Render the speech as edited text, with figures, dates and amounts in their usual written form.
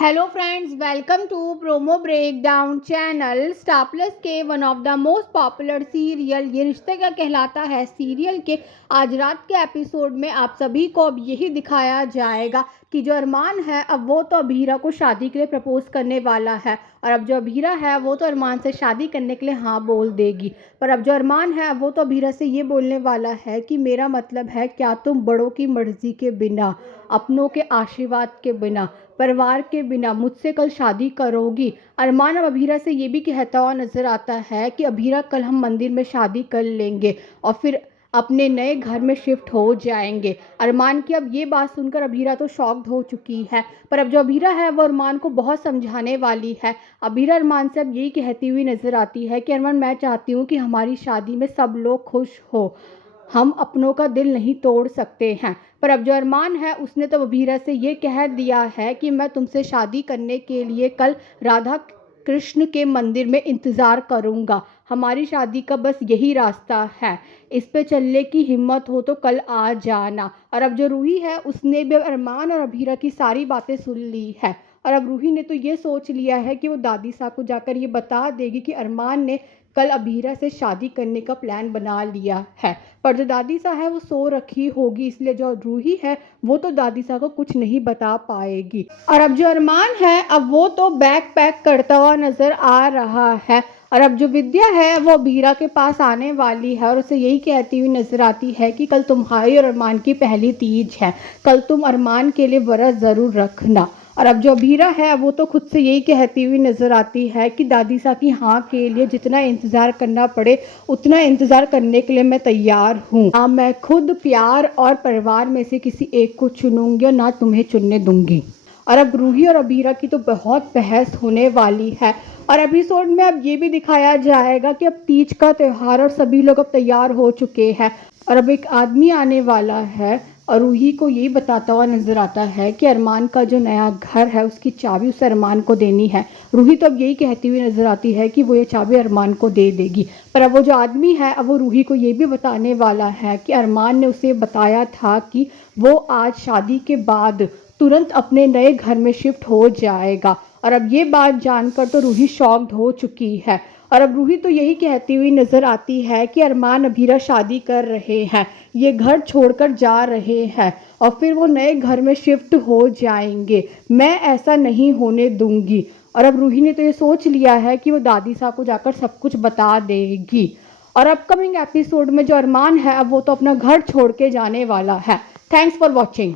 Hello friends, welcome to promo breakdown channel. Star Plus के one of the most popular serial ये रिश्ते क्या कहलाता है सीरियल के आज रात के एपिसोड में आप सभी को अब यही दिखाया जाएगा कि जो अरमान है अब वो तो अभीरा को शादी के लिए प्रपोज करने वाला है। और अब जो अभीरा है वो तो अरमान से शादी करने के लिए हाँ बोल देगी। पर अब जो अरमान है वो तो अभीरा से ये बोलने वाला है कि मेरा मतलब है क्या तुम बड़ों की मर्जी के बिना, अपनों के आशीर्वाद के बिना, परिवार के बिना मुझसे कल शादी करोगी। अरमान अब अभीरा से ये भी कहता हुआ नजर आता है कि अभीरा कल हम मंदिर में शादी कर लेंगे और फिर अपने नए घर में शिफ्ट हो जाएंगे। अरमान की अब ये बात सुनकर अभीरा तो शॉक्ड हो चुकी है। पर अब जो अभीरा है वो अरमान को बहुत समझाने वाली है। अभीरा अरमान से अब यही कहती हुई नजर आती है कि अरमान, मैं चाहती हूँ कि हमारी शादी में सब लोग खुश हो, हम अपनों का दिल नहीं तोड़ सकते हैं। पर अब जो अरमान है उसने तो अभीरा से ये कह दिया है कि मैं तुमसे शादी करने के लिए कल राधा कृष्ण के मंदिर में इंतज़ार करूँगा, हमारी शादी का बस यही रास्ता है, इस पे चलने की हिम्मत हो तो कल आ जाना। और अब जो रूही है उसने भी अरमान और अभीरा की सारी बातें सुन ली है। और अब रूही ने तो ये सोच लिया है कि वो दादी साहब को जाकर ये बता देगी कि अरमान ने कल अभीरा से शादी करने का प्लान बना लिया है। पर जो दादी साहब है वो सो रखी होगी, इसलिए जो रूही है वो तो दादी साहब को कुछ नहीं बता पाएगी। और अब जो अरमान है अब वो तो बैग पैक करता हुआ नजर आ रहा है। और अब जो विद्या है वो अभीरा के पास आने वाली है और उसे यही कहती हुई नजर आती है कि कल तुम्हारी और अरमान की पहली तीज है, कल तुम अरमान के लिए व्रत ज़रूर रखना। और अब जो अभीरा है वो तो खुद से यही कहती हुई नजर आती है कि दादी सा की हाँ के लिए जितना इंतज़ार करना पड़े उतना इंतज़ार करने के लिए मैं तैयार हूँ। हाँ, मैं खुद प्यार और परिवार में से किसी एक को चुनूंगी और ना तुम्हें चुनने दूंगी। और अब रूही और अभीरा की तो बहुत बहस होने वाली है। और एपिसोड में अब ये भी दिखाया जाएगा कि अब तीज का त्यौहार और सभी लोग अब तैयार हो चुके हैं। और अब एक आदमी आने वाला है और रूही को यही बताता हुआ नजर आता है कि अरमान का जो नया घर है उसकी चाबी उसे अरमान को देनी है। रूही तो अब यही कहती हुई नजर आती है कि वो ये चाबी अरमान को दे देगी। पर अब वो जो आदमी है अब वो रूही को ये भी बताने वाला है कि अरमान ने उसे बताया था कि वो आज शादी के बाद तुरंत अपने नए घर में शिफ्ट हो जाएगा। और अब ये बात जानकर तो रूही शॉक्ड हो चुकी है। और अब रूही तो यही कहती हुई नजर आती है कि अरमान अभीरा शादी कर रहे हैं, ये घर छोड़कर जा रहे हैं और फिर वो नए घर में शिफ्ट हो जाएंगे, मैं ऐसा नहीं होने दूंगी। और अब रूही ने तो ये सोच लिया है कि वो दादी साहब को जाकर सब कुछ बता देगी। और अपकमिंग एपिसोड में जो अरमान है अब वो तो अपना घर छोड़ के जाने वाला है। Thanks for watching.